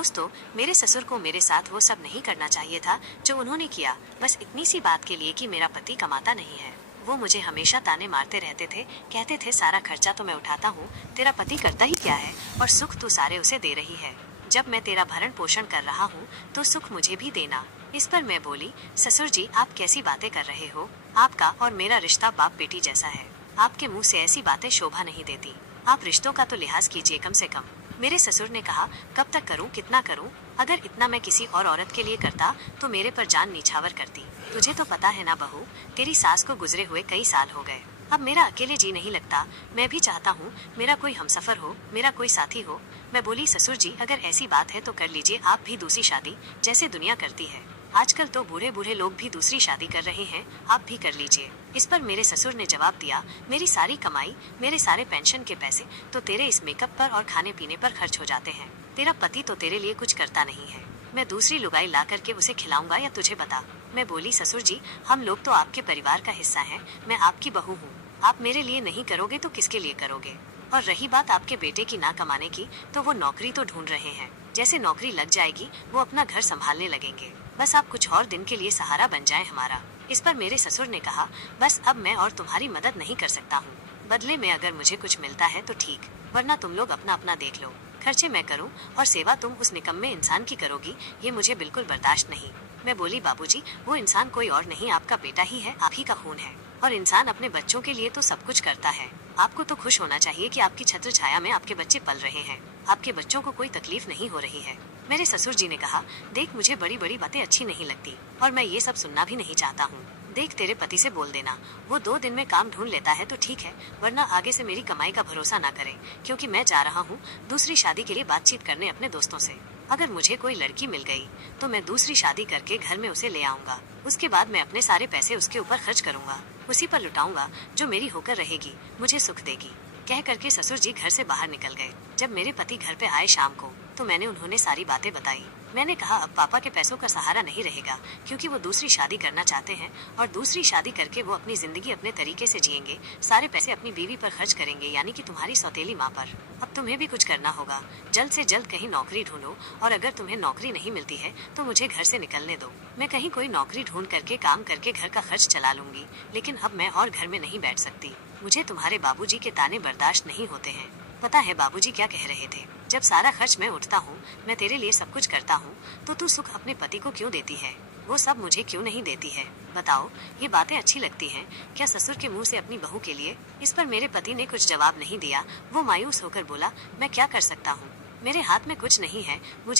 दोस्तों, मेरे ससुर को मेरे साथ वो सब नहीं करना चाहिए था जो उन्होंने किया, बस इतनी सी बात के लिए कि मेरा पति कमाता नहीं है। वो मुझे हमेशा ताने मारते रहते थे, कहते थे सारा खर्चा तो मैं उठाता हूँ, तेरा पति करता ही क्या है और सुख तू सारे उसे दे रही है। जब मैं तेरा भरण पोषण कर रहा हूँ तो सुख मुझे भी देना। इस पर मैं बोली, ससुर जी आप कैसी बातें कर रहे हो, आपका और मेरा रिश्ता बाप बेटी जैसा है। आपके मुंह से ऐसी बातें शोभा नहीं देती। आप रिश्तों का तो लिहाज कीजिए कम से कम। मेरे ससुर ने कहा, कब तक करूं, कितना करूं? अगर इतना मैं किसी और औरत के लिए करता तो मेरे पर जान निछावर करती। तुझे तो पता है ना बहू, तेरी सास को गुजरे हुए कई साल हो गए। अब मेरा अकेले जी नहीं लगता। मैं भी चाहता हूँ मेरा कोई हमसफर हो, मेरा कोई साथी हो। मैं बोली, ससुर जी अगर ऐसी बात है तो कर लीजिए आप भी दूसरी शादी, जैसे दुनिया करती है। आजकल तो बूढ़े बूढ़े लोग भी दूसरी शादी कर रहे हैं, आप भी कर लीजिए। इस पर मेरे ससुर ने जवाब दिया, मेरी सारी कमाई, मेरे सारे पेंशन के पैसे तो तेरे इस मेकअप पर और खाने पीने पर खर्च हो जाते हैं। तेरा पति तो तेरे लिए कुछ करता नहीं है। मैं दूसरी लुगाई ला करके उसे खिलाऊंगा या तुझे बता? मैं बोली, ससुर जी हम लोग तो आपके परिवार का हिस्सा हैं, मैं आपकी बहू हूँ। आप मेरे लिए नहीं करोगे तो किसके लिए करोगे? और रही बात आपके बेटे की ना कमाने की, तो वो नौकरी तो ढूंढ रहे हैं। जैसे नौकरी लग जाएगी वो अपना घर संभालने लगेंगे। बस आप कुछ और दिन के लिए सहारा बन जाएं हमारा। इस पर मेरे ससुर ने कहा, बस अब मैं और तुम्हारी मदद नहीं कर सकता हूँ। बदले में अगर मुझे कुछ मिलता है तो ठीक, वरना तुम लोग अपना अपना देख लो। खर्चे मैं करूँ और सेवा तुम उस निकम्मे इंसान की करोगी, ये मुझे बिल्कुल बर्दाश्त नहीं। मैं बोली, बाबूजी वो इंसान कोई और नहीं आपका बेटा ही है, आप ही का खून है। और इंसान अपने बच्चों के लिए तो सब कुछ करता है। आपको तो खुश होना चाहिए कि आपकी छत्र छाया में आपके बच्चे पल रहे हैं, आपके बच्चों को कोई तकलीफ नहीं हो रही है। मेरे ससुर जी ने कहा, देख मुझे बड़ी बड़ी बातें अच्छी नहीं लगती और मैं ये सब सुनना भी नहीं चाहता हूँ। देख तेरे पति से बोल देना, वो 2 दिन में काम ढूंढ लेता है तो ठीक है, वरना आगे से मेरी कमाई का भरोसा ना करे, क्योंकि मैं जा रहा हूँ दूसरी शादी के लिए बातचीत करने अपने दोस्तों से। अगर मुझे कोई लड़की मिल गई तो मैं दूसरी शादी करके घर में उसे ले आऊंगा। उसके बाद मैं अपने सारे पैसे उसके ऊपर खर्च करूंगा, उसी पर लुटाऊंगा जो मेरी होकर रहेगी, मुझे सुख देगी। कह करके ससुर जी घर से बाहर निकल गए। जब मेरे पति घर पे आए शाम को तो मैंने उन्होंने सारी बातें बताई। मैंने कहा, अब पापा के पैसों का सहारा नहीं रहेगा, क्योंकि वो दूसरी शादी करना चाहते हैं और दूसरी शादी करके वो अपनी जिंदगी अपने तरीके से जिएंगे, सारे पैसे अपनी बीवी पर खर्च करेंगे, यानी कि तुम्हारी सौतेली माँ पर। अब तुम्हें भी कुछ करना होगा, जल्द से जल्द कहीं नौकरी ढूंढो, और अगर तुम्हें नौकरी नहीं मिलती है तो मुझे घर से निकलने दो। मैं कहीं कोई नौकरी ढूंढ करके काम करके घर का खर्च चला लूंगी, लेकिन अब मैं और घर में नहीं बैठ सकती। मुझे तुम्हारे बाबूजी के ताने बर्दाश्त नहीं होते हैं। पता है बाबूजी क्या कह रहे थे? जब सारा खर्च मैं उठता हूँ, मैं तेरे लिए सब कुछ करता हूँ, तो तू सुख अपने पति को क्यों देती है? वो सब मुझे क्यों नहीं देती है? बताओ, ये बातें अच्छी लगती हैं क्या ससुर के मुंह से अपनी बहू के लिए? इस पर मेरे पति ने कुछ जवाब नहीं दिया। वो मायूस होकर बोला, मैं क्या कर सकता हूँ, मेरे हाथ में कुछ नहीं है, मुझे